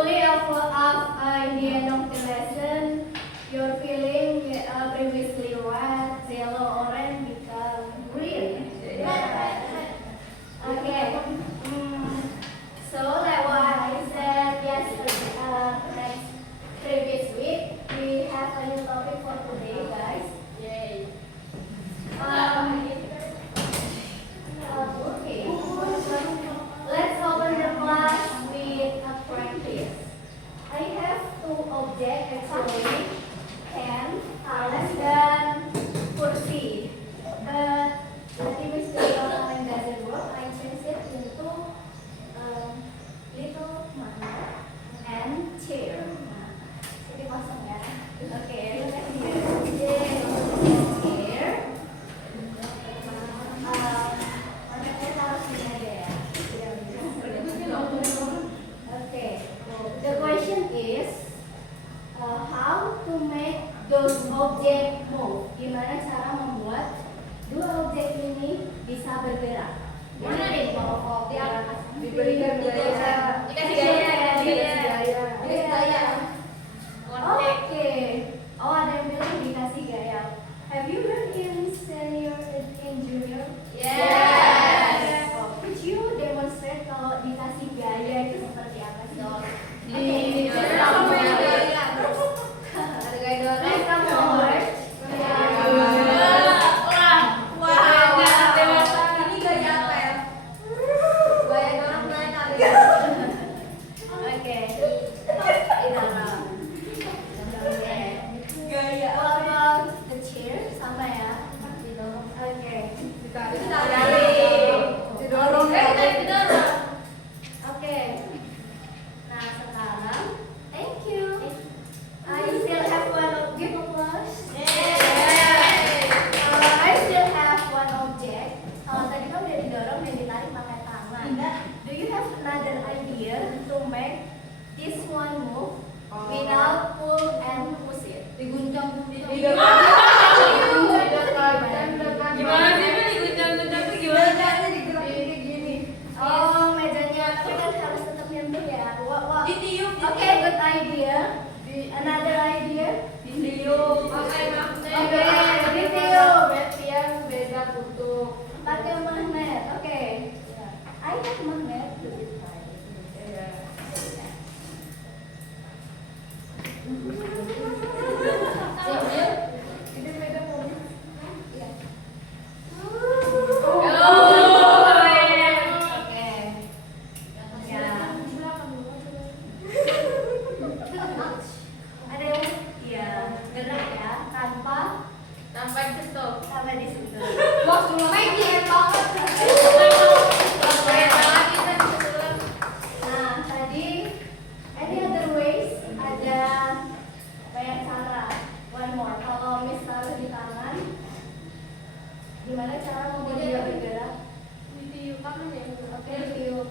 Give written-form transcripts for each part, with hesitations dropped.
hopefully in the end of the lesson, your feeling previously red, yellow, orange become green. Okay. So like what I said next previous week, we have a new topic for today, guys. Yay. Okay. Let's open the class with a practice. I have two objects actually, pen, alas, dan kursi. But the mystery of mine doesn't work. I change it into little magnet and chair. Jadi kosong ya. Oke, look at here. Chair. Magnetnya taruh sini aja ya. Okay. The question is how to make those objects move. Gimana cara membuat dua objek ini bisa bergerak? Gimana nih kalau di atas? Diberikan gaya. Dikasih gaya. Dikasih gaya. Oke. Oh, ada yang bilang dikasih gaya. Have you learned in senior in junior? Yes. Could you demonstrate kalau dikasih gaya itu seperti apa sih? Di Ada gaya dorong. Let's come forward. Ini gaya apa ya? Gaya dorong, gaya tarik. Oke. Gaya. What about the chair? Sama ya. Oke. Ditarik. Didorong. Didorong. Oke. Nah, sekarang thank you. I still have one give applause. I still have one object. Tadi kan udah didorong dan ditarik pakai tangan. Do you have another idea to make this one move without pull and push it? Diguncang. Gimana sih itu diguncang-guncang tuh gimana? Mejanya digerakin kayak gini. Oh, mejanya tapi kan harus tetap nyentuh ya. Wah. Ditiup. Oke, good idea. Another idea? Ditiup. Pakai magnet. Oke, ditiup. Berarti yang beda bentuk. Pakai magnet. Oke. I have magnet. Ini beda mobil. Oke. Ya. Ada yang gerak ya tanpa Stop. disentuh. Wah, sulapnya keren banget. Nah, tadi any other ways ada banyak cara. One more. Kalau Miss taruh di tangan, gimana cara membuat dia bergerak? Oke, ditiup.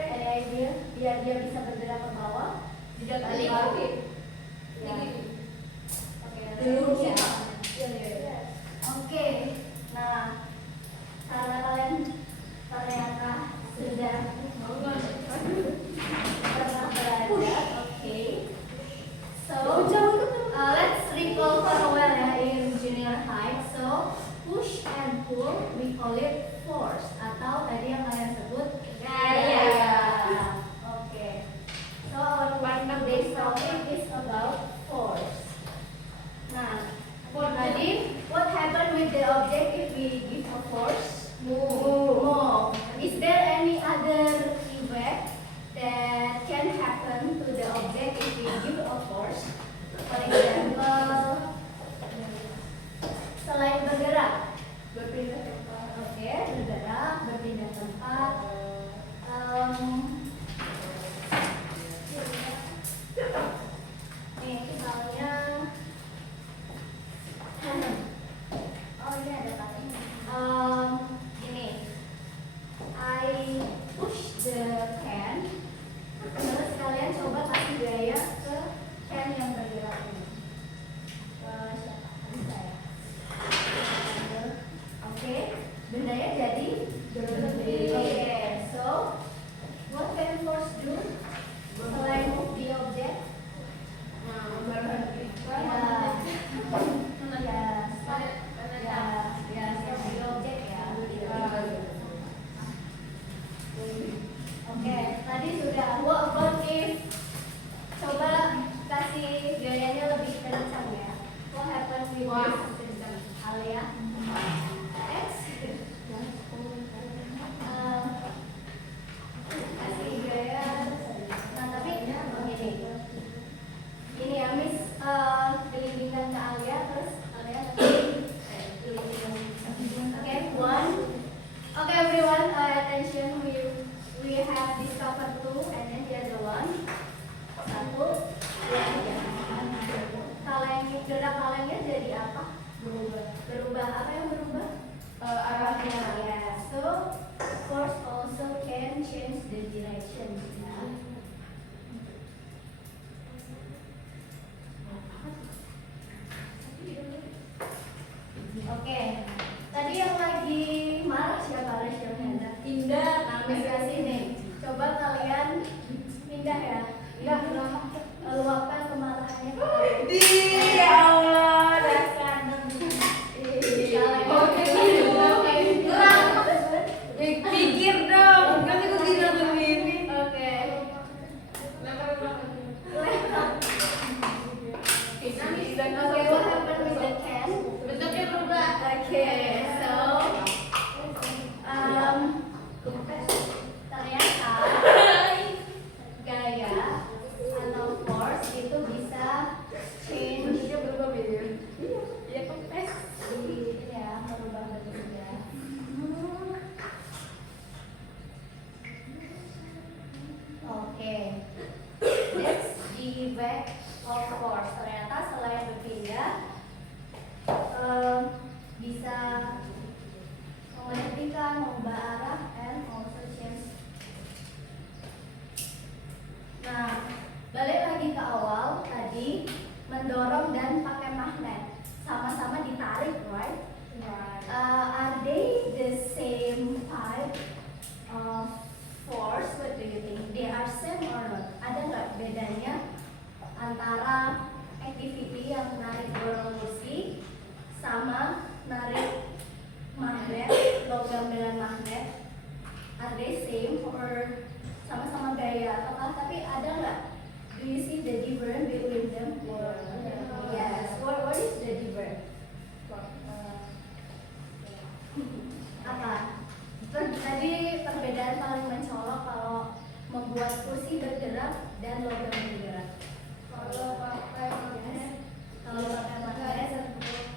Ada idea biar dia bisa bergerak ke bawah? Balik. Ya. Dilurusin. Oke. Nah, karena kalian ternyata sudah pernah belajar, oke. So, let's recall for a while ya in junior high. So, push and pull, we call it force atau tadi yang kalian sebut gaya. Oke. attention. We have discovered two, and then the other one. Satu, dua, tiga. Gerak kalengnya jadi apa? Berubah. Apa yang berubah? Arahnya. Yeah. So force also can change the direction. Ya. Oke. Tadi yang lagi marah siapa? Raise your hand. Indah. Nah, misalnya sini. Coba kalian pindah ya. Luapkan kemarahannya. Ya Allah, dasar. Pikir dong, nanti gue gila begini. Oke. Okay, what happened with the can? Bentuknya berubah. Okay, so ternyata gaya atau force itu bisa change. Bentuknya berubah beda. Iya kempes. Ya, merubah bentuknya. Oke, that's the effect of force. Ternyata selain berpindah, bisa menghentikan, mengubah arah, and also change. Nah, balik lagi ke awal tadi, mendorong dan pakai magnet, sama-sama ditarik, right? Are they the same type of force? What do you think? They are same or not? Ada nggak bedanya antara activity yang menarik dorong kursi sama narik magnet, logam dengan magnet? Are they same or sama-sama gaya? Ataukah tapi ada nggak? Do you see the difference between them? Yes. What is the difference? Apa? Tadi perbedaan paling mencolok kalau membuat kursi bergerak dan logam bergerak. Kalau pakai magnet,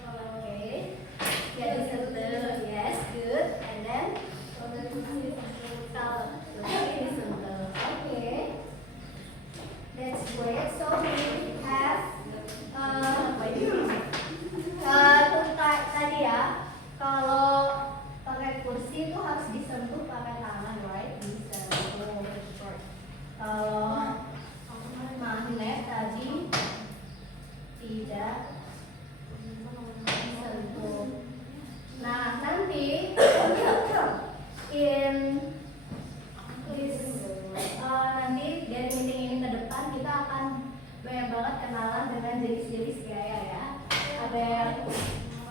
oke, ya disentuh, yes, good, and then kalau disentuh, oke, that's great. So we have tadi ya, kalau pakai kursi itu harus disentuh pakai tangan, right? Disentuh. Kalau magnet tadi tidak disentuh. Nah, nanti nanti dari meeting ini ke depan kita akan banyak banget kenalan dengan jenis-jenis gaya ya. Ada yang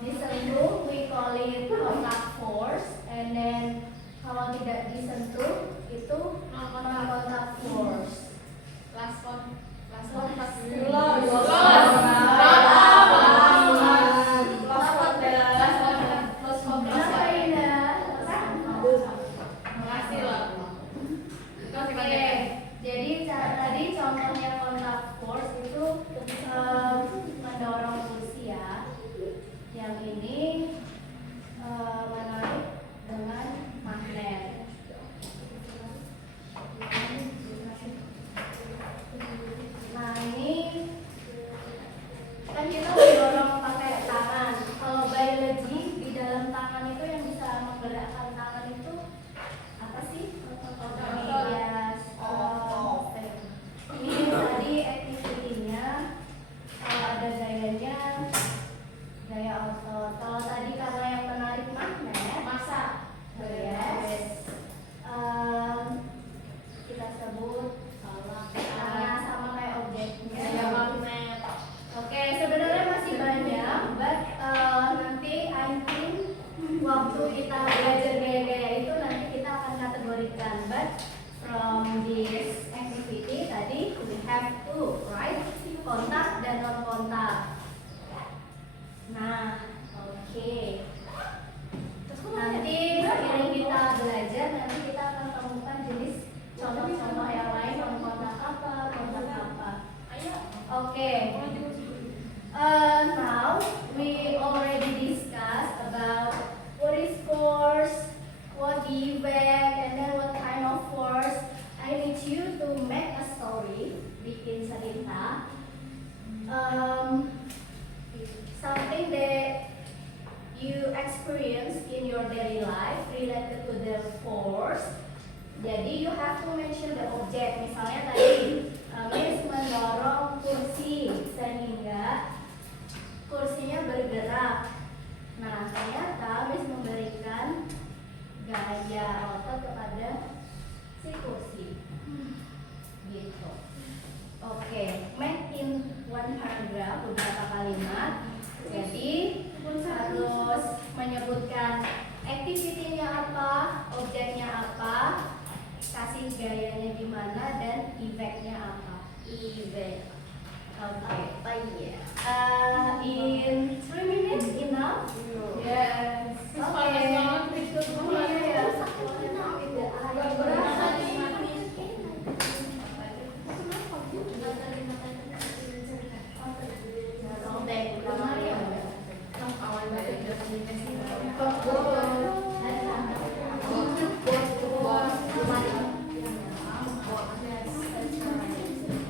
disentuh, we call it contact force, and then kalau tidak disentuh itu non-contact force. Last one. Jadi tadi contohnya contact force itu mendorong kursi ya. Yang ini menarik dengan magnet. Nah ini kan kita mendorong pakai tangan. Kalau biologi di dalam tangan itu yang bisa menggerakkan tangan itu apa sih? Ini tadi activity-nya ada gayanya, gaya otot. Kalau tadi karena yang menarik magnet, masa? Yes. Kita sebut sama kayak objeknya. Gaya magnet. Oke, sebenarnya masih banyak, but nanti I think waktu kita belajar gaya-gaya itu nanti kita akan kategorikan. But from this activity tadi we have two, right? Kontak dan non kontak. Nah, oke. Nanti seiring kita belajar, nanti kita akan temukan jenis contoh-contoh yang lain, non kontak apa, kontak apa. Oke. Now we already discussed about what is force, what the effect, and kita something that you experience in your daily life related to the force. Jadi you have to mention the object. Misalnya tadi Miss mendorong kursi sehingga kursinya bergerak. Nah, ternyata Miss memberikan gaya otot kepada si kursi. Gitu. Oke, make in one paragraph, beberapa kalimat. Jadi harus menyebutkan activity-nya apa, objeknya apa, kasih gayanya gimana, dan effect-nya apa. Event. Oke. Apa ya? In 3 minutes enough? Yes. Oke.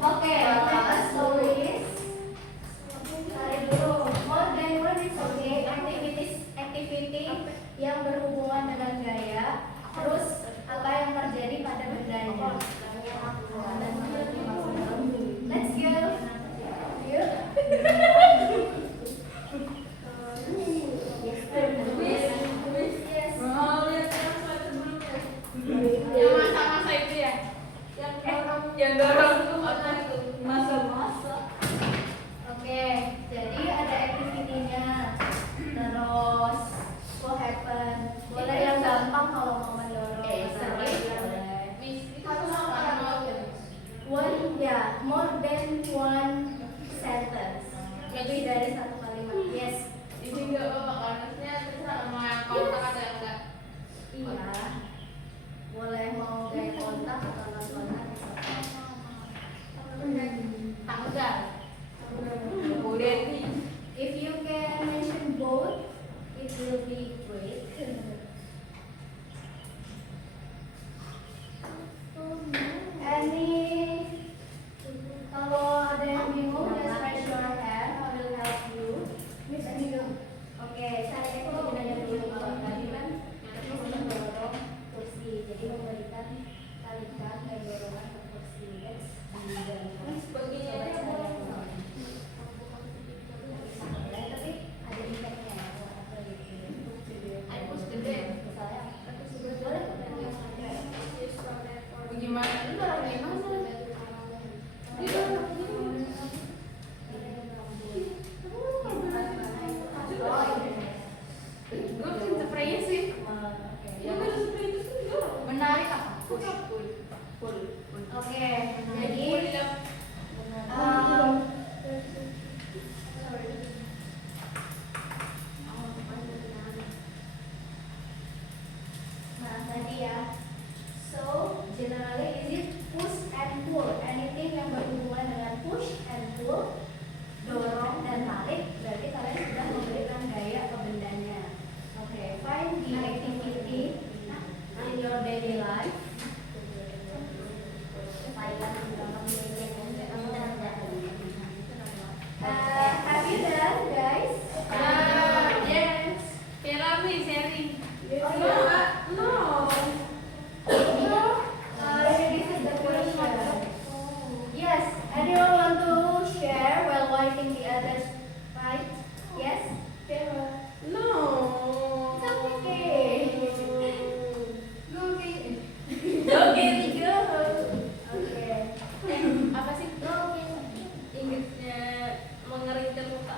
Oke, let's tulis. Tarik dulu. More than one is okay. Activity yang berhubungan dengan gaya. Terus apa yang terjadi pada bendanya? Let's go. Yuk. Yes. Yang masa-masa itu ya? Yang dorong tuh apa itu? Masa-masa. Oke, jadi ada activity-nya. Terus what happen? Boleh yang gampang kalau mau mendorong. Sering boleh. One, ya, more than one sentence. Lebih dari satu kalimat. Yes. Ini nggak apa-apa kan? Maksudnya terserah mau yang kontak atau yang enggak. Iya. Boleh mau gaya kontak atau non kontak. Tanggal. Kemudian nih. If you can mention both, it will be great. Any, kalau ada yang bingung, just raise your hand. I will help you. Miss bingung. Oke, saya itu gunanya dulu. Kalau tadi kan Miss mendorong kursi, jadi memberikan talikan dan dorongan ke kursi. Let's Miss, begini coba aja cari boleh. yang lain. Tapi ada defeknya ya, apa gitu. Aipus gede. Misalnya, boleh Gimana? Lu dorong gimana? Gue bikin spraynya sih. Ya gue spray itu sih Menarik apa? Full. Oke, jadi nah tadi ya. So generally is it push and pull? Anything yang berhubungan dengan push and pull, dorong dan tarik, berarti kalian sudah memberikan gaya ke bendanya. Oke, find the activity in your daily life. Have you done, guys? Yes. Kayak Rami sharing. No. This is the question. Yes. Anyone want to share while writing the others? Right? Yes. No. It's okay. Looking. Very good. Okay. Apa sih? Inggrisnya mengeringkan muka.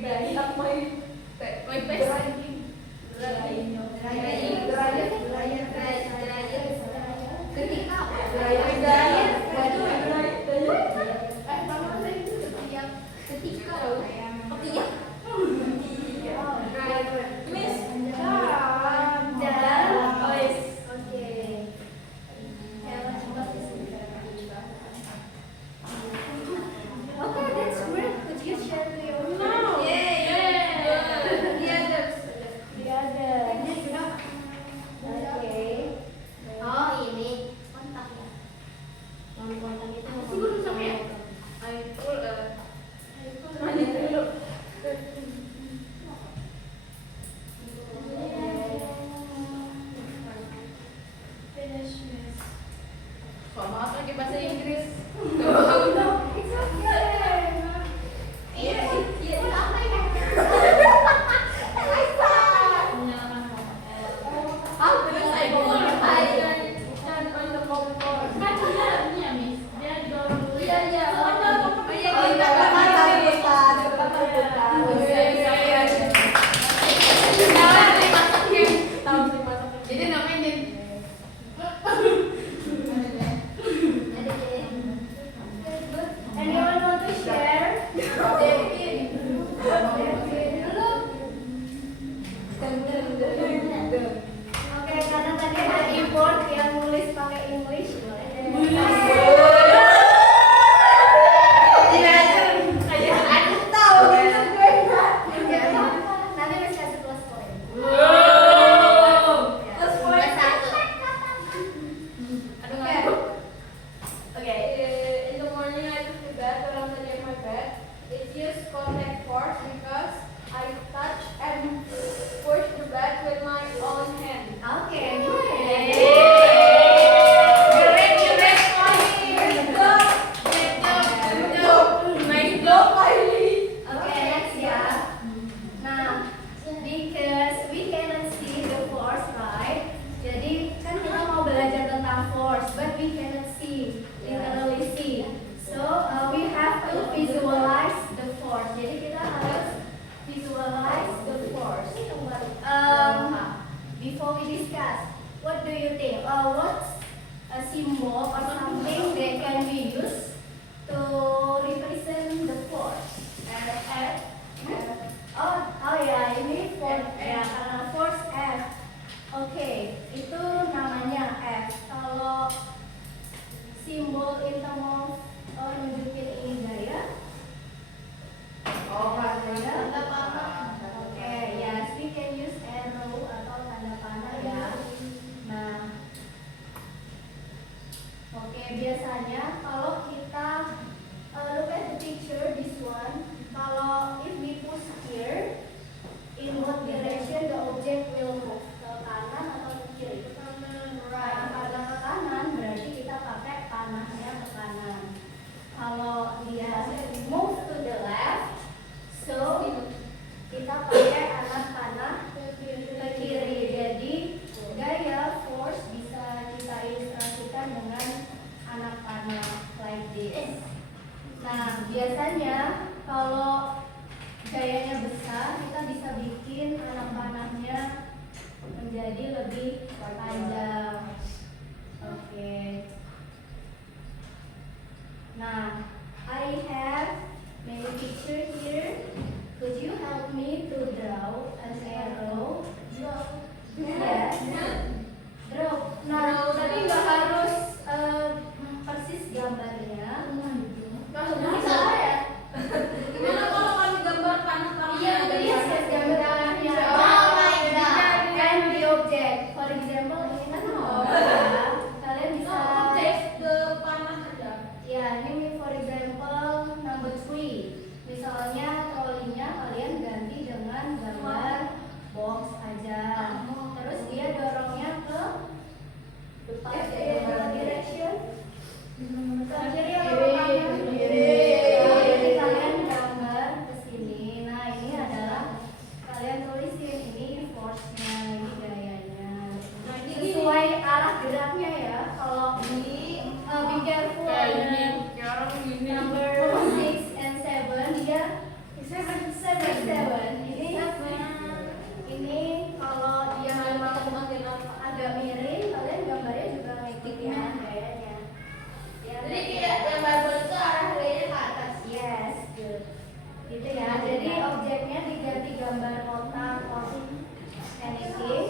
Gaya main. My face. Okay, that's great. Could you share to your the other? Okay. Oh ini kontak ya. Sama apa lagi bahasa Inggris? It's okay. Terus I turn on the kompor. Kan dia Miss, dia dorong dulu. Iya. Jadi namanya Anyone want to share? Oke, karena tadi ada import yang nulis pakai English. Nanti Miss kasih plus poin. In the morning I took the bed around the near my bed. It used contact force because I touch and push the bed with my own hand. Oke, Oke, next ya. Nah, because we cannot see the force, right? Jadi kan kita mau belajar tentang force, but we cannot see, literally see. So we have to visualize the force. Jadi kita harus visualize the force. Before we discuss, what do you think? What's a symbol or something that can be used to represent the force? Oh ya, ini force ya, karena force F. Oke, itu namanya F. Kalau simbol kita mau nunjukin ini gaya. Tanda panah. Oke, yes, we can use arrow atau tanda panah ya. Nah, oke, biasanya kalau kita look at the picture, this one. Kalau if we push here, in what direction the object will move? Ke kanan atau ke kiri? Ke kanan. Right. Karena ke kanan berarti kita pakai panahnya ke kanan. Kalau dia move to the left, so kita pakai anak panah ke kiri. Jadi gaya force bisa kita ilustrasikan dengan anak panah like this. Nah, biasanya kalau gayanya besar, kita bisa bikin anak panahnya menjadi lebih panjang. Oke. Nah, I have many picture here. Could you help me to draw an arrow? Yes. Draw. Nah, tapi nggak harus persis gambarnya. Bisa ya? Gimana kalau kami gambar panah-panah? Iya, yes, gambarnya. And the object. For example, ini kan ya. Kalian bisa. The panah aja. Ya, ini for example number 3. Misalnya trolinya kalian ganti dengan gambar box aja. Terus dia dorongnya ke depan direction. Ke kiri atau ke kanan? Jadi kalian gambar ke sini. Nah, ini adalah kalian tulisin ini force-nya, ini gayanya. Nah, ini Sesuai arah geraknya ya. Kalau ini be careful number 6 and 7 dia 7 ini kalau dia memang agak miring, kalian gambarnya juga ngikutin gayanya. Ya, Jadi kayak yang Bible itu arah gayanya ke atas. yes, good. Gitu ya. Jadi objeknya diganti gambar kotak or anything.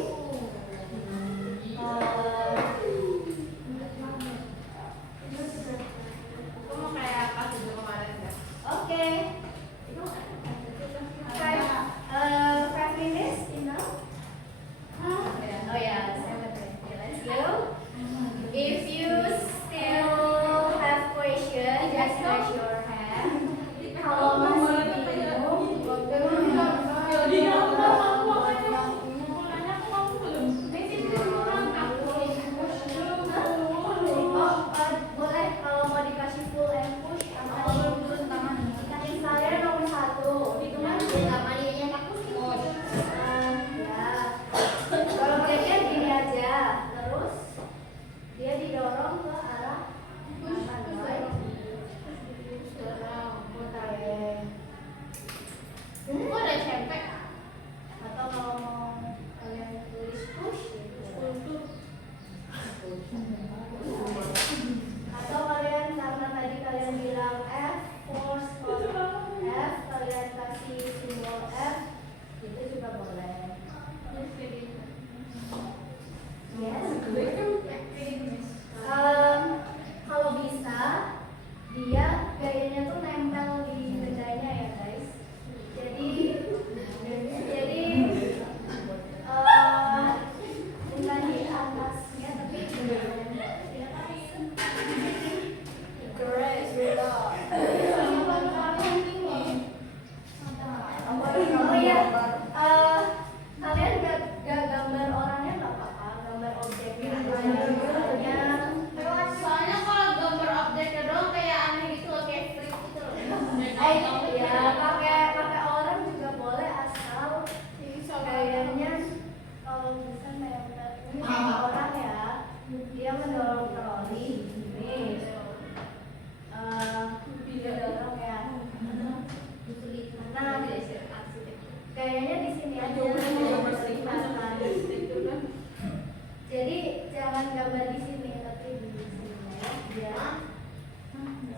jangan gambar di sini tapi di sini ya. Biar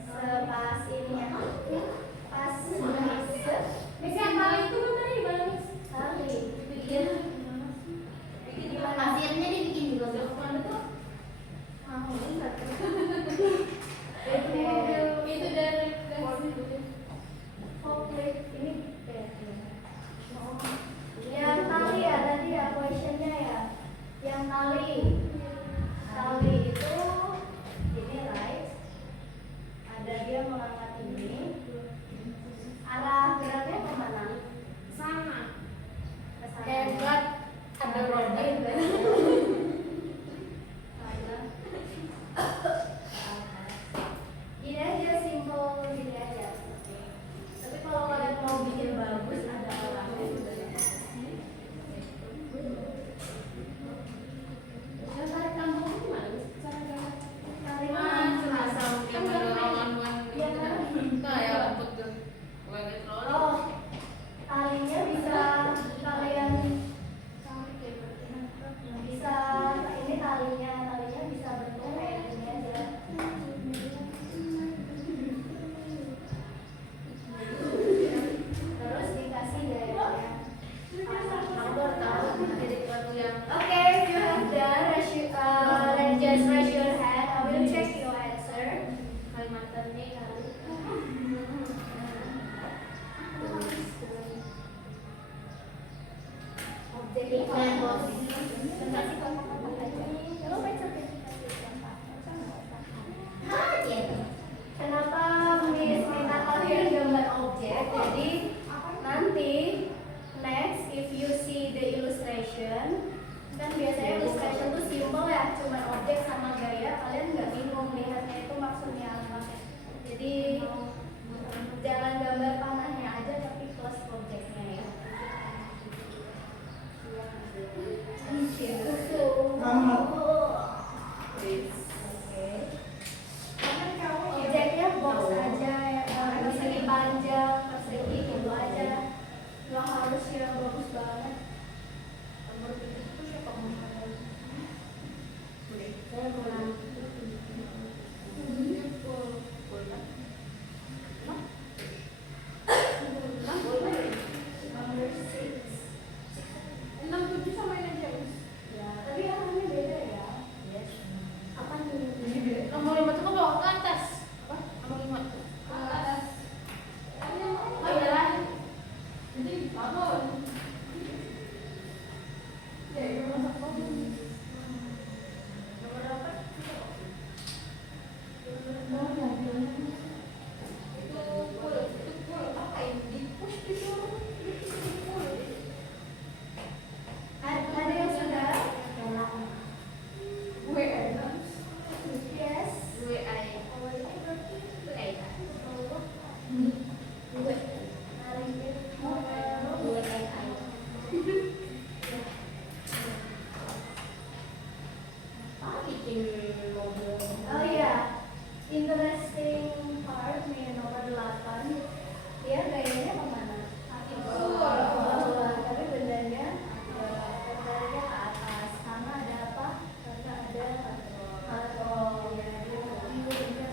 sepas ini ya. Pas Miss yang kali itu kan tadi gimana Miss? tali bikin gimana? Pasirnya dibikin juga mana tuh? Mau enggak? Itu dari Komplit ini yang tali ya tadi ya questionnya ya. Yang tali itu ini right. Ada dia mengangkat ini. Arah geraknya kemana? sana. Ke sana. Hebat, ada roda. Gini aja simple gini aja. Tapi kalau kalian mau bikin bagus ada alatnya juga ya. Yang tarik kampung gimana Miss? Tarik Mas, mana? asam Kan yang nggak ada main. lawan Iya kan? kayak rumput tuh. Lagi terlalu. Oh, talinya bisa kalian bisa ini talinya bisa bentuk kayak gini aja. Terus dikasih gayanya. Aku baru tahu jadi batu yang Okay, if you have done, just raise your hand. I will check your answer. Kalimantannya kali. Objek Iklan bos. kasih kontak-kontak aja. Coba baca kontak. Kenapa Miss minta kalian gambar objek? Jadi nanti next if you see the illustration, kan biasanya illustration tuh simple ya, cuma objek sama gaya. Kalian nggak bingung lihatnya itu maksudnya apa. Jadi jangan gambar panahnya aja tapi plus objeknya ya. Objeknya box aja ya, persegi panjang, persegi gitu aja. Nggak harus yang bagus banget. Number 6. 67 sama ini aja Miss. Ya, tapi angkanya beda ya. Apa nih? Nomor 5 tuh ke bawah ke atas. Apa? Nomor 5 tuh. Ke atas. Oh iya lah. Jadi bangun. Ya, itu masak bangun. Nomor berapa? Itu full apa ini? Di push gitu. Full. Ada yang sudah? Gue enak. Yes. Gue ai. Gue ai. Gue. Hari ini. Gue ai. Ah, bikin mobil. Oh iya, interesting part nih nomor 8. Dia gayanya kemana? Bawah, tapi bendanya ke atas. Karena ada apa? Karena ada kontrol ya.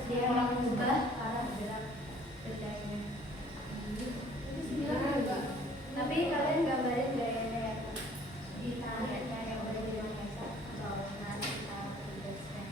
Dia mengubah arah gerak bendanya. Tapi kalian gambarin gayanya ya. Di tangannya yang berdiri yang biasa atau nanti kita tuliskan.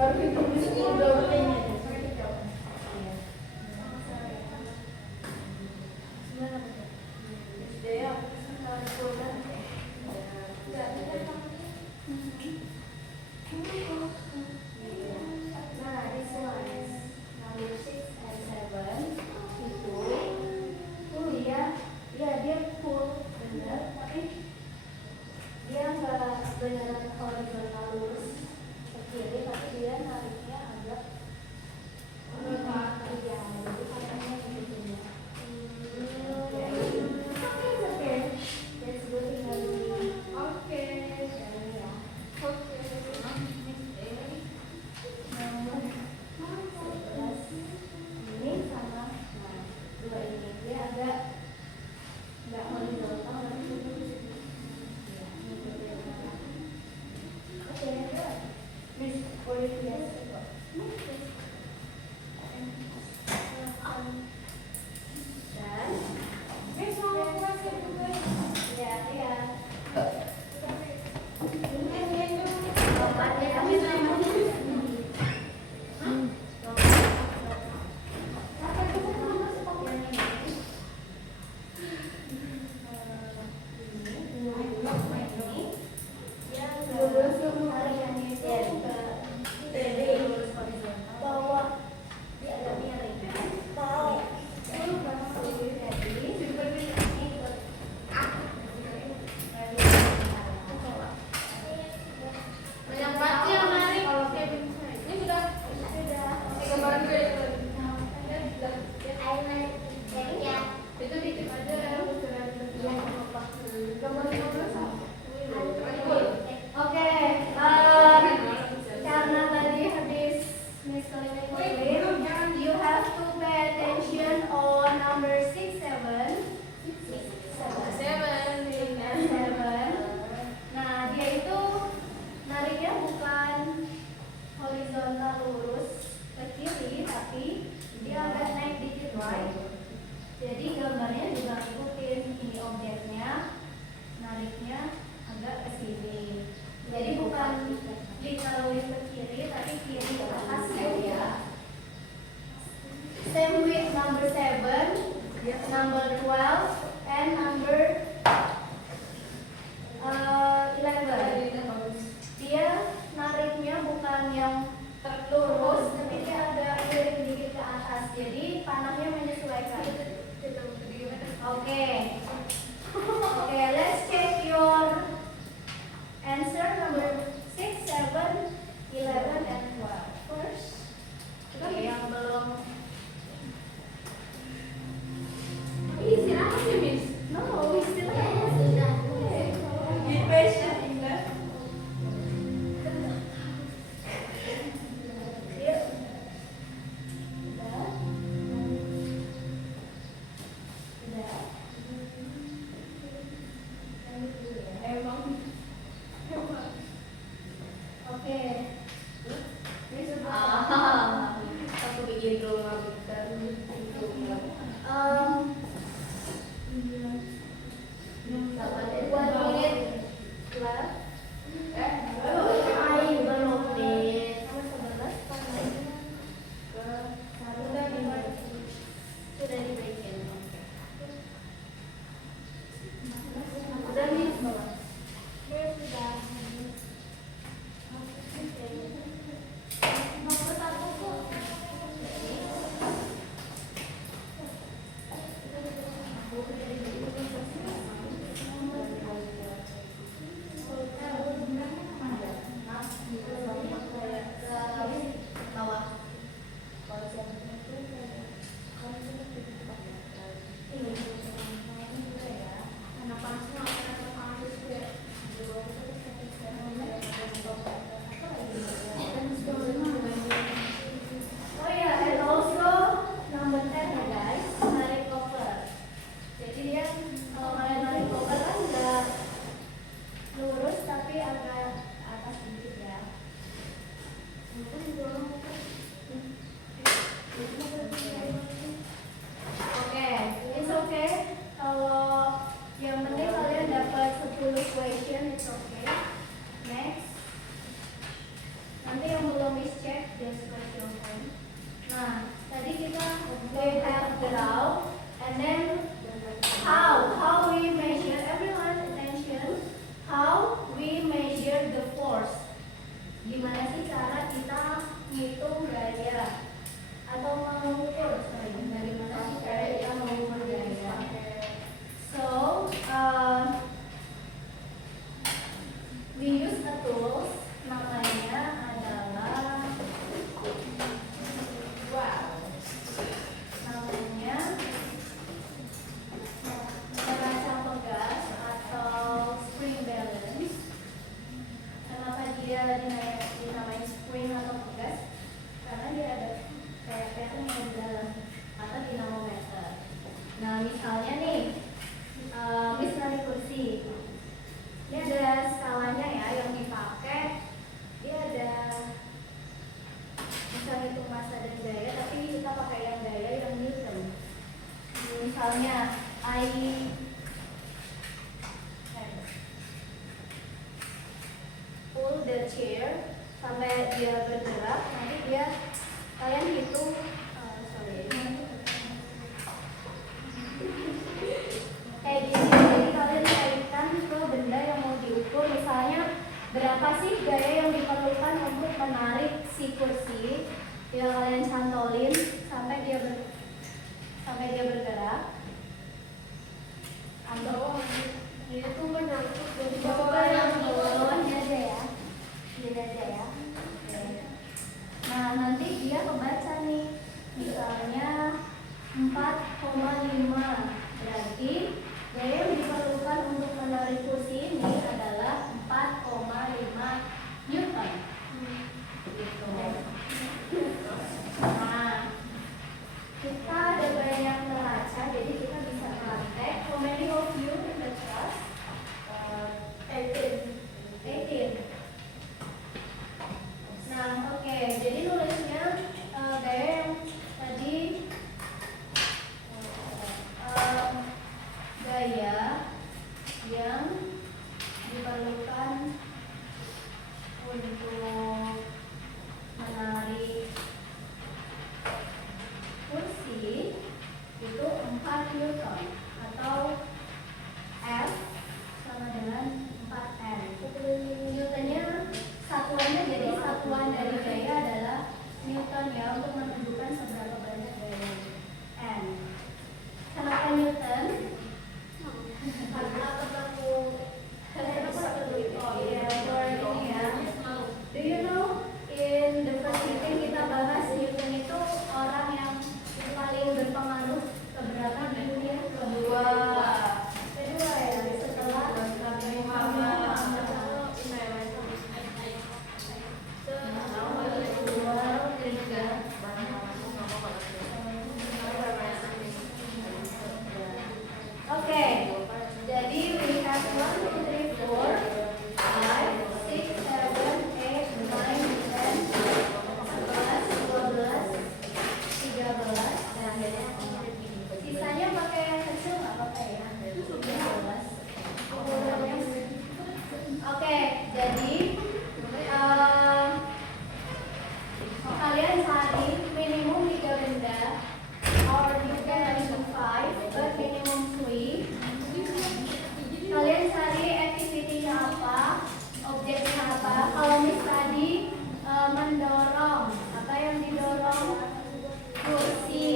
Baru itu bisa udah pengen. Nah, this one is number 6 and 7 itu dia full bener, tapi dia nggak beneran horizontal lurus ke kiri, tapi dia nariknya agak iya, jadi katanya gitu ya. Oke, let's go tinggal dulu. Oke. Ya. Oke. Ini sama dua ini dia agak nggak horizontal tapi oke, Miss Olivia. Dan ya lompatnya kami Banyak banget yang menarik. Ini sudah. Gambaran gue itu. Itu dikit aja. Gambaran gue sama. Oke, karena tadi habis Miss Kalimat Muslim, you have to pay attention on number 6, 7. 7. Nah, dia itu nariknya bukan horizontal lurus ke kiri, tapi dia agak naik dikit right. Jadi gambarnya juga ikutin ini objeknya, nariknya agak ke sini. Jadi bukan literally ke kiri, tapi kiri ke atas ya. Same with number 7, number 12, and number 11. Dia nariknya bukan yang lurus, tapi dia agak miring dikit ke atas. Jadi panahnya menyesuaikan. Oke, let's check your answer number 6, 7, 11, and 12. First, yang belum. Istirahat ya, Miss? No, we still have. Be patient, Indah. Yuk. Udah. Emang. Oke. Ini sudah. Aku bikin rumah bentar. One minute left. Belum nih. Sudah diberikan. Udah nih. Sudah. Nomor 1 kok. Oh ya, and also number 10 ya guys, narik cover. Jadi dia kalau kalian narik cover kan nggak lurus tapi agak atas sedikit ya. Oke, it's okay. Kalau yang penting kalian dapat 10 question, it's okay. Next. Nanti yang belum cek Gimana sih cara kita ngitung gaya atau mengukur? Dari mana sih cara kita mengukur gaya? So, we use a tools, namanya adalah namanya neraca pegas atau spring balance. Kenapa dia dinamain spring atau pegas? Karena dia ada kayak pattern yang di dalam atau dinamometer. Nah, misalnya nih, Miss narik kursi. Ini ada skalanya ya yang dipakai. Dia ada bisa hitung massa dan gaya, tapi kita pakai yang gaya yang Newton. Misalnya pull the chair sampai dia bergerak, nanti dia kalian hitung kayak gini. Jadi kalian kaitkan ke benda yang mau diukur. Misalnya berapa sih gaya yang diperlukan untuk menarik si kursi, ya kalian cantolin sampai dia bergerak. Atau itu menangkap coba yang bawahnya aja ya, ini aja ya. Nah, nanti dia kebaca nih, misalnya 4,5, berarti gaya yang diperlukan untuk menarik kursi ini adalah 4,5 Newton. Gitu. Nah, kita ada banyak neraca, jadi kita bisa praktek. How many of you in the class? 18. Nah, oke. Jadi nulisnya gaya yang tadi gaya yang diperlukan untuk menarik kursi itu 4 Newton atau F sama dengan 4N. Newtonnya satuannya, jadi satuan dari gaya adalah Newton ya, untuk menunjukkan seberapa banyak gaya. N. Kenapa Newton? Karena ketemu Do you know in the first meeting kita bahas Newton itu orang yang paling berpengaruh keberapa di dunia? Kedua ya, setelah Oke, jadi we have 1, 2, 3, 4, 5, 6, 7, 8, 9, 10, 11, 12, 13, sisanya pakai yang kecil nggak apa-apa ya, 13. Oke, jadi kalian cari minimum 3 benda, or you can do 5, but minimum 3. Kalian cari activity-nya apa, objeknya apa. Kalau Miss tadi mendorong, apa yang didorong? Kursi.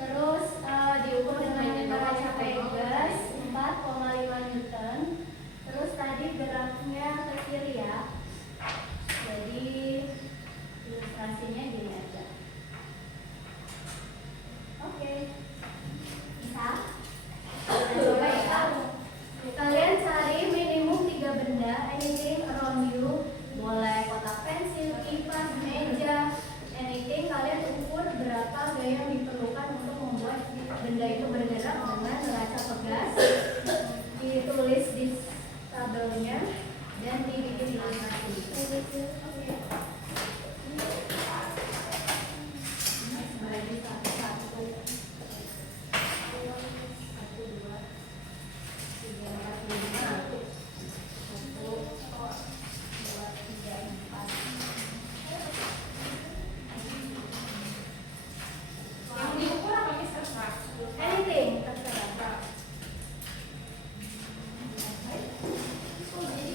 Terus diukur dengan neraca pegas 4,5 Newton. Terus tadi geraknya ke kiri ya. Jadi ilustrasinya gini aja. Oke. Bisa? Coba ya. Kalian cari minimum 3 benda, anything around you. Boleh kotak pensil, kipas, meja, anything. Kalian ukur berapa gaya yang diperlukan untuk membuat benda itu bergerak dengan neraca pegas. Ditulis di tabelnya dan dibikin ilustrasi. Bagi satu-satu. 1, 2, 3, 4, 5. 1, 2, 3, 4. Yang diukur apa nih, terserah? Anything, terserah. Oh, jadi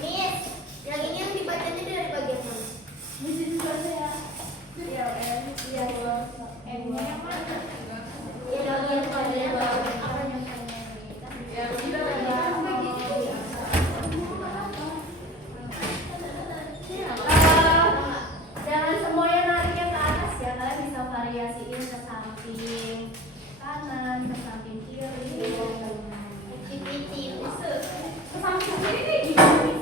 Miss, yang ini yang dibacanya dari bagian mana? Ya, bagian jangan semuanya nariknya ke atas ya, kalian bisa variasiin ke samping kanan, ke samping kiri. Ke samping kiri gimana?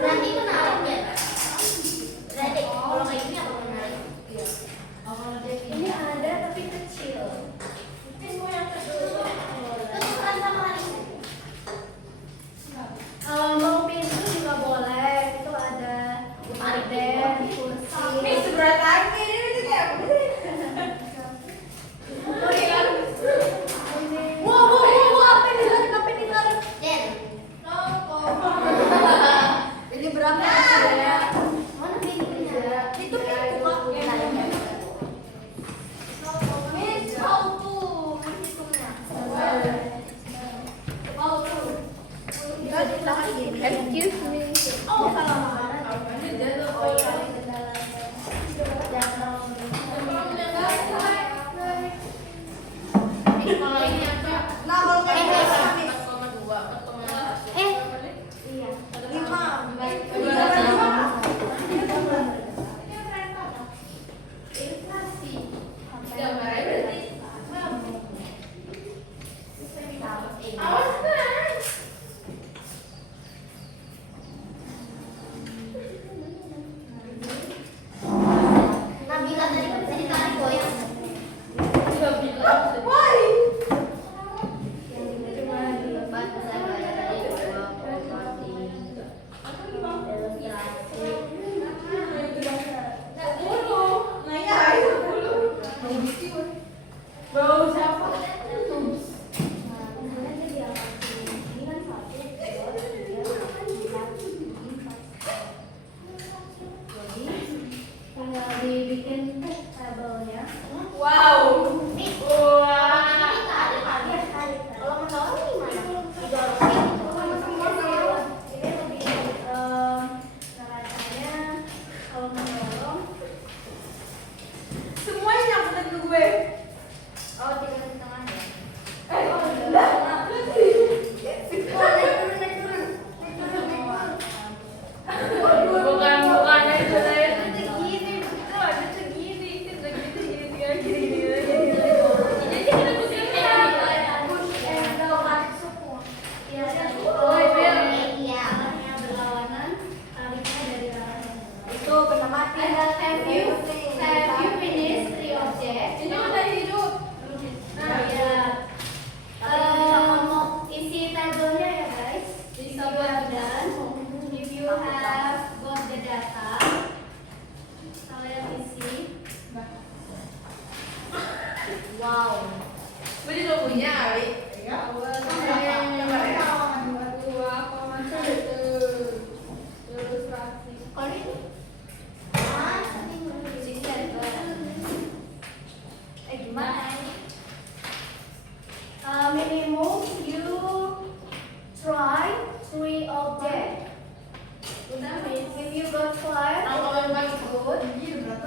Berarti itu nariknya. Berarti kalau kayak gini apa menarik? Ini ada tapi kecil. Tutupan sama nariknya. Mau pintu juga boleh. Itu ada orden, kursi. Seberat lagi ini kayak Wow, apa ini tarik? Jen. ini berapa ya? Mana pintunya? Itu pintu kok. Miss, how to menghitungnya? How to? Excuse me. Oh, salah mana? Oh iya, ke dalam. Jangan Kalau ini apa? Nah, kalau kayak gini, 4,2, 4,2. iya. 5. Inflasi. Gambar aja berarti. Awas kan? Nabila tadi kan bisa ditarik goyang. Cuma dilepas bisa goyang dari 2,3 ilustrasi. Bau siapa? Tinggal dibikin tabelnya. Wow. Nih, Wah. ini tarik. Kalau mendorong gimana? Didorong ini lebih caranya kalau mendorong. Semuanya nyamperin ke gue. Oh, tinggal di tengah ya. Bukan itu saya. Itu benda mati. Have you finished three objects? Ini udah hidup. Nah, ya. Isi tabelnya ya guys. Bisa dan if you have got the data, kalian isi. Wow. Gue juga punya kali. Kalau ini gimana ini? Minimum you try 3 objects. If you got 5, it's good. But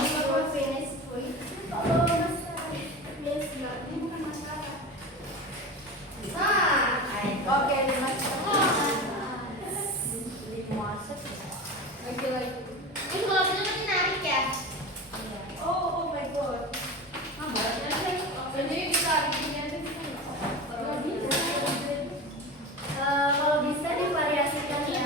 if you finish 3, oh, miss ini bukan masalah. Oke, 5 Ini kalau gitu nanti narik ya? Oh my god. Jadi bisa bikin aja. Kalau bisa divariasikan ya.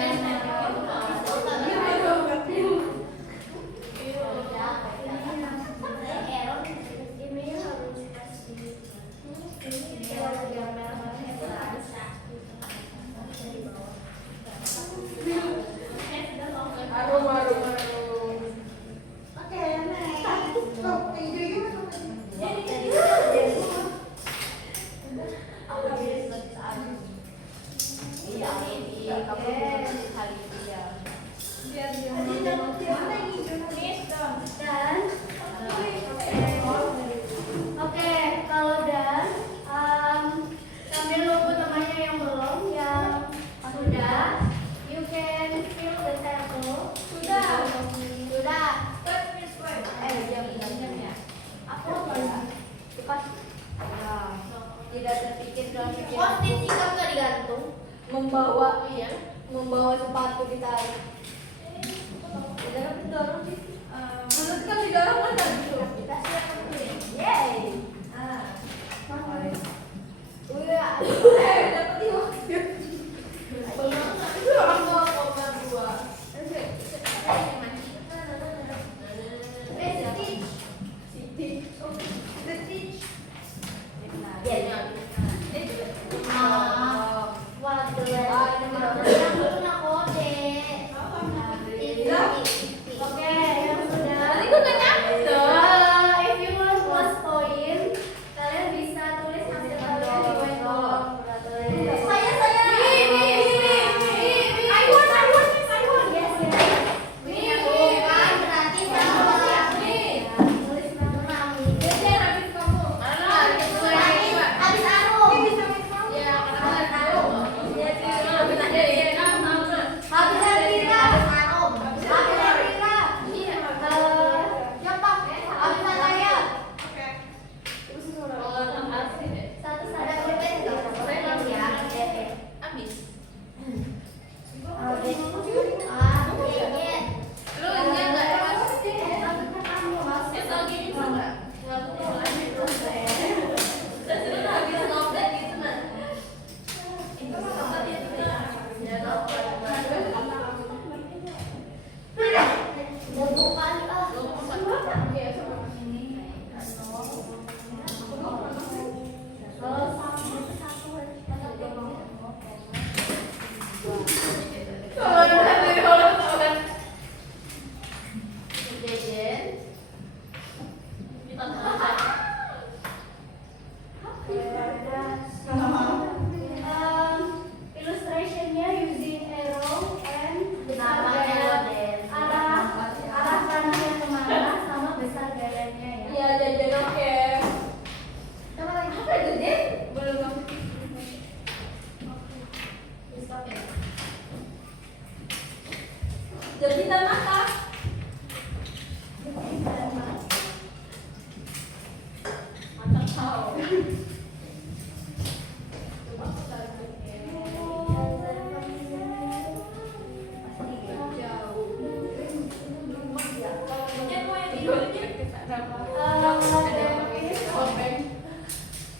membawa sepatu ditarik. Dorong sih. Menurut kan didorong kan nggak gitu. Kita siap nih. Yeay. Udah. Dapat dia. Itu orang mau koma 2. Illustrationnya using arrow and besar arah panahnya kemana sama besar gayanya ya. Iya, jajan oke. Apa itu Din? Belum kamu. Jajan mata. Mata kau.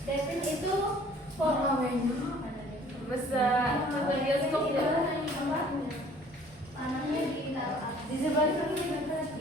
Devin itu Besar. Bioskop ya. panahnya di sebelah sini di nempel.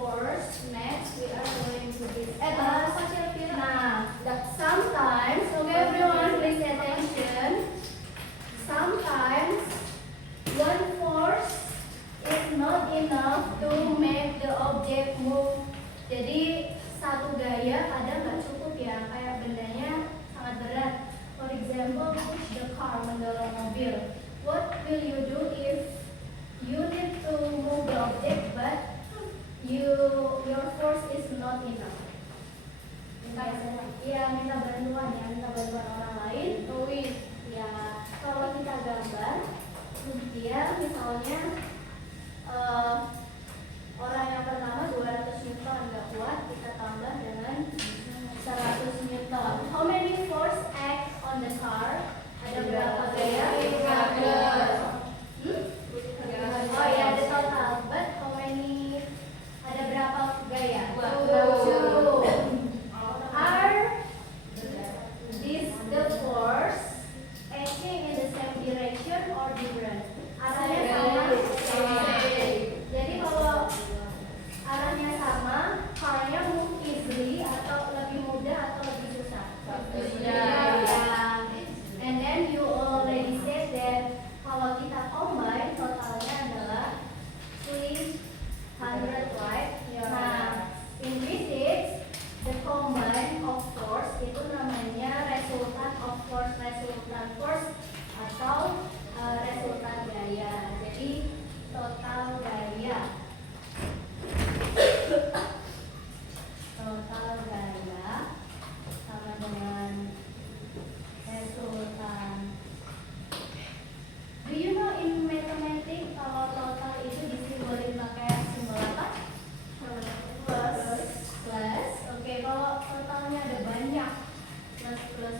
force, next we are going to discuss. Nah, sometimes, okay everyone, please pay attention. Sometimes one force is not enough to make the object move. Jadi satu gaya kadang nggak cukup ya, kayak bendanya sangat berat. For example, push the car, mendorong mobil. What will you do if you need to move the object but your force is not enough? Minta bantuan ya, minta bantuan orang lain. Ya, kalau kita gambar, dia misalnya orang yang pertama 200 Newton nggak kuat, kita tambah dengan 100 Newton. How many force act on the car? Ada berapa gaya? 300. Oh ya, the total. But how many? Ada berapa gaya? 2. Are this the force acting in the same direction or different? Arahnya sama. Jadi kalau arahnya sama, carnya move easily atau lebih mudah atau lebih susah? And then you already said that kalau kita combine totalnya adalah 300, right? Nah, in physics, the combine of force itu namanya resultant of force, resultant force atau resultan gaya. Jadi total gaya. Total gaya sama dengan resultan. Do you know in mathematics kalau total itu disimbolin pakai simbol apa? Plus. Oke, kalau totalnya ada banyak, plus.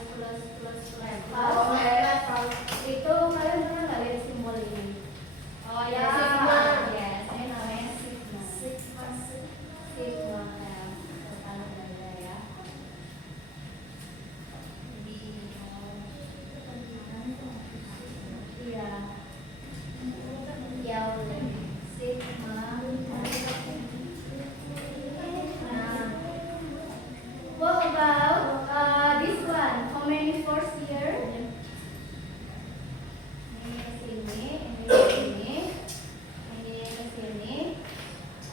Itu kalian pernah nggak lihat simbol ini? Oh Ya, ya, sigma. yes, ini namanya sigma. Sigma ya, total gaya ya. Iya. Ya udah. Sigma. Nah, what about this one? How many force here? Ini ke sini, ini ke sini, ini ke sini,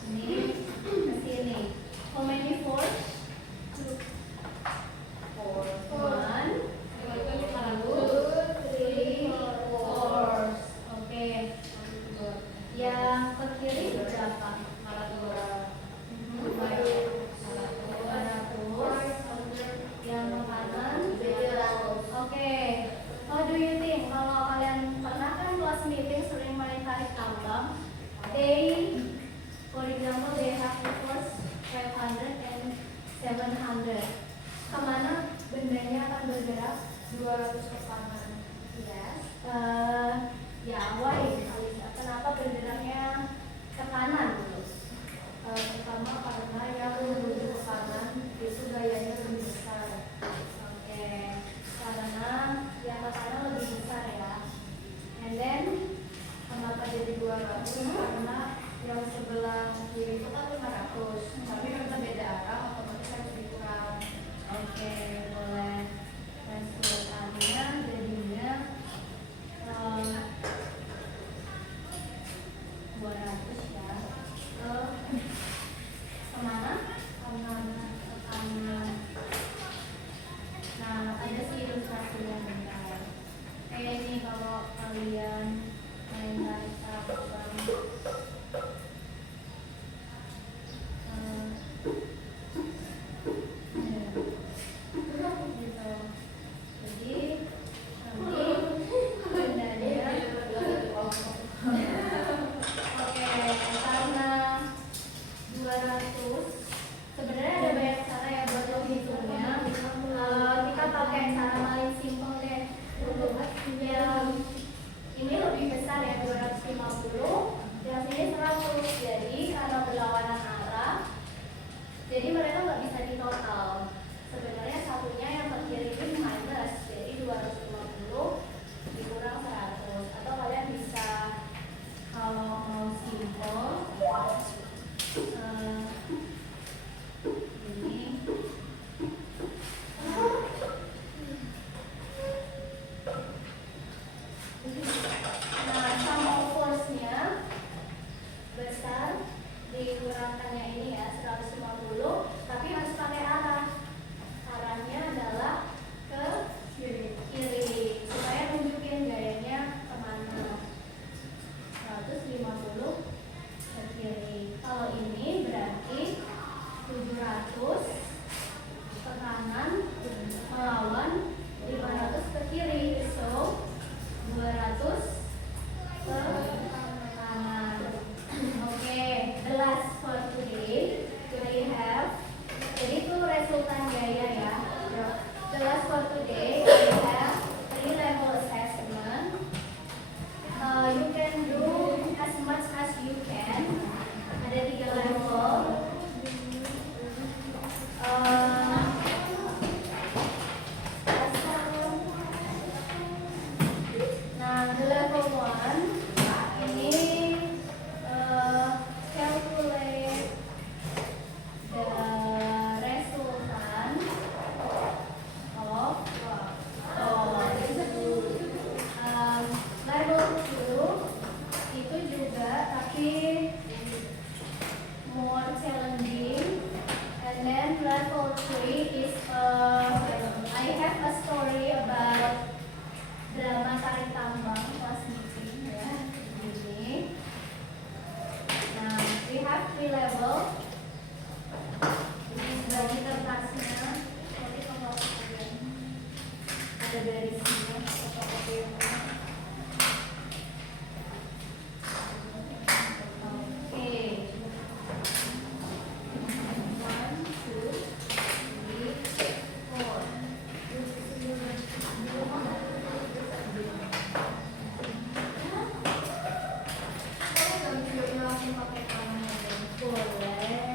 ini ke sini. How many force? 1, 2, 3, 4. Oke. Yang ke kiri berapa? 200. Yang ke kanan 700. Oke. How do you think? Kalau kalian pernah kan kelas meeting sering main tarik tambang, for example, they have the force 500 and 700. Kemana bendanya akan bergerak? 200 ke kanan. Yes. Ya, why? Alisa, kenapa bergeraknya ke kanan? Pertama karena yang menuju ke kanan itu gayanya lebih besar. Oke. Karena yang ke kanan lebih besar ya. And then kenapa jadi 200? Karena yang sebelah kiri itu kan 500. Tapi karena beda arah otomatis harus dikurang. Oke, boleh. Resultannya jadinya 200 ya. Kemana? Ke kanan. Nah, ada sih ilustrasinya bentar. Kayak ini kalau kalian main tarik tambang. dikurangkannya ini ya 150, tapi harus pakai arah. Arahnya adalah ke kiri supaya nunjukin gayanya kemana. 150 ke kiri. Kalau ini berarti 700 ke kanan melawan 500 ke kiri. So 200 ke kanan. Oke, the last for today we have, jadi itu resultan gaya ya. The last for today we have 3 level assessment. You can do as much as you can. Ada 3 level. Nah, the level 1 ini calculate the resultant of level 2 itu juga tapi more challenging. And then level 3 is I have a story about drama tarik tambang kelas meeting ya. Ini. Nah, we have 3 level. Ini bagi kertasnya. Nanti fotokopian. Ada garisnya fotokopian. Oke. 1, 2, 3, 4. Boleh.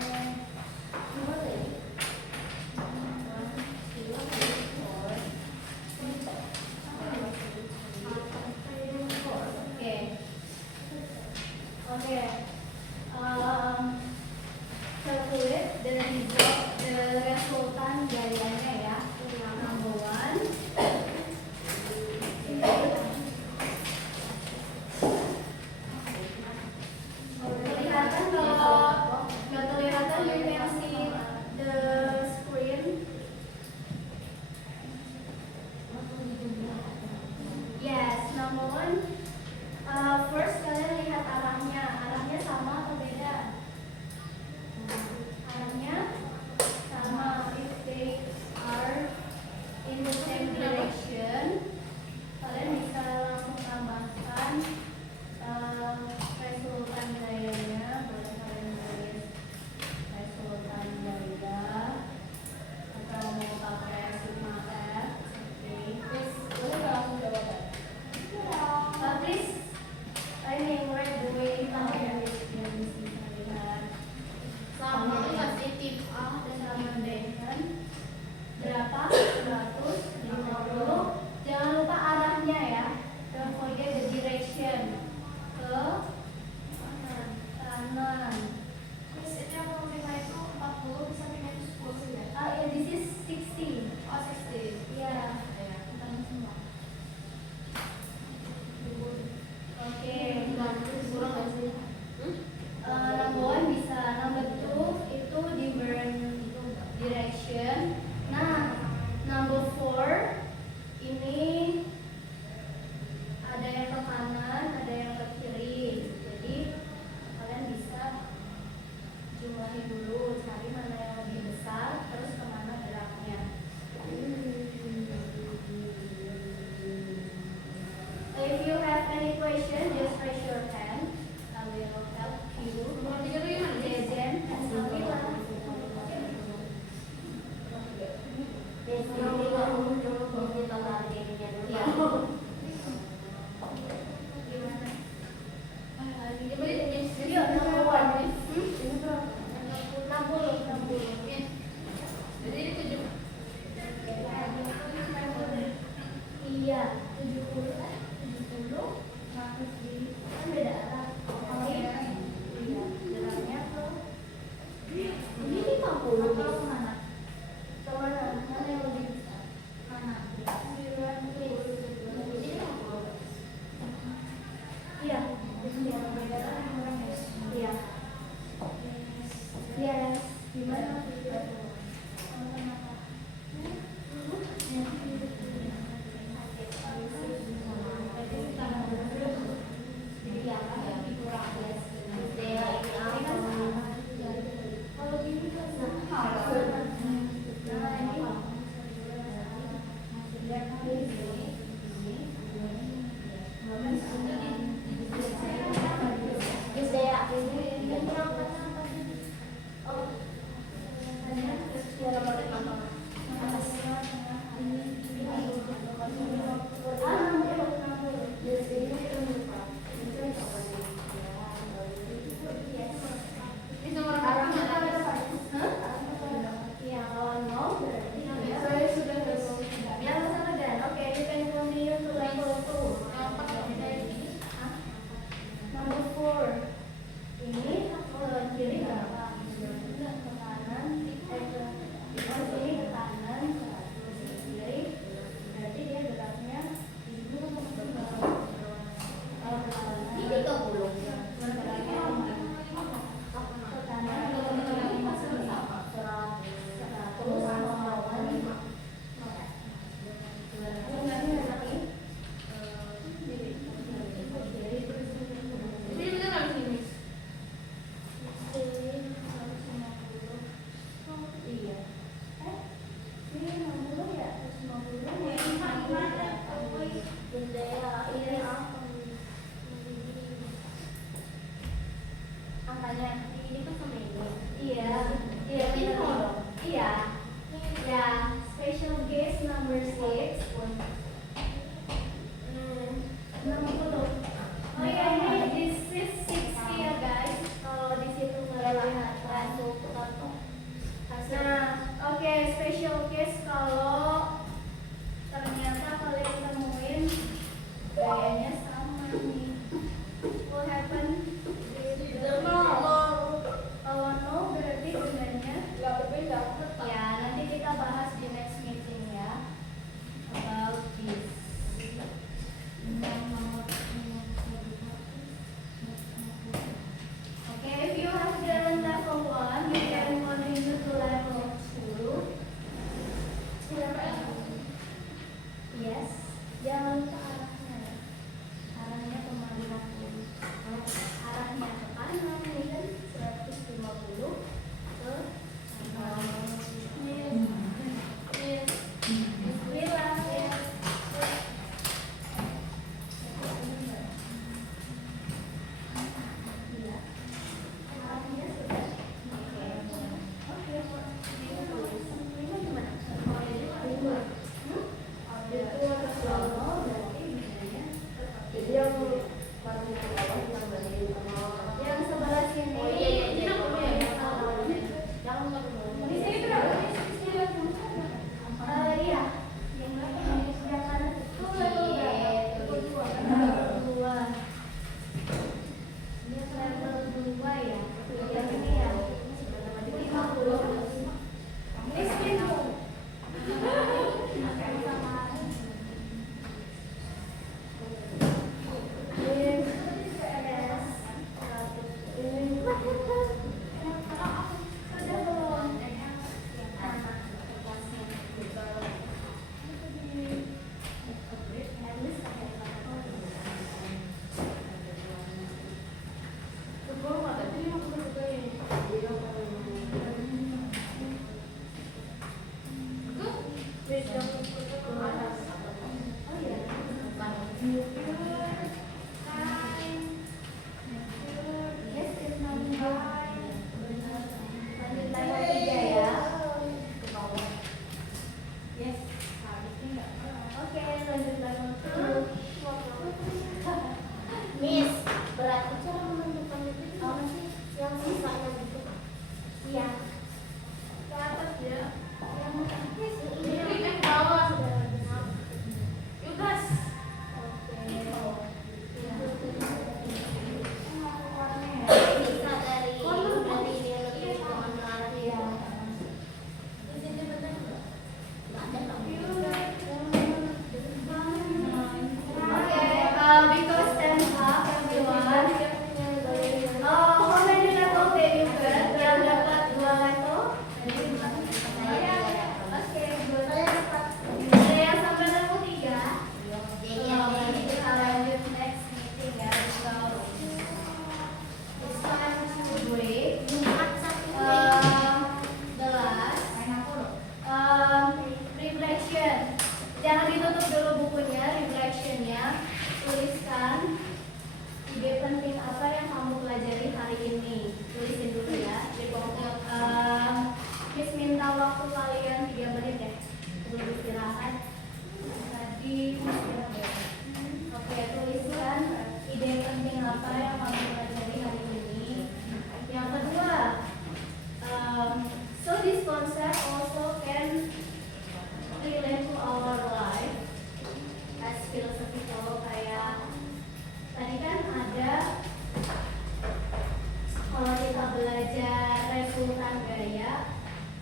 belajar resultan gaya,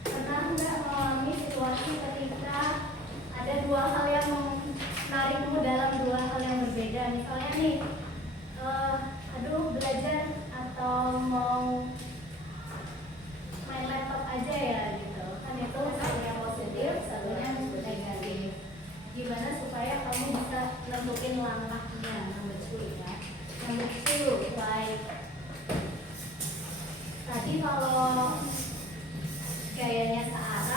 pernah nggak mengalami situasi ketika ada dua hal yang menarikmu dalam dua hal yang berbeda? Misalnya nih, aduh belajar atau mau main laptop aja ya gitu. Kan itu satunya positif, satunya negatif. Gimana supaya kamu bisa nentuin langkahnya? Number 2 ya. Number 2, like tadi kalau gayanya searah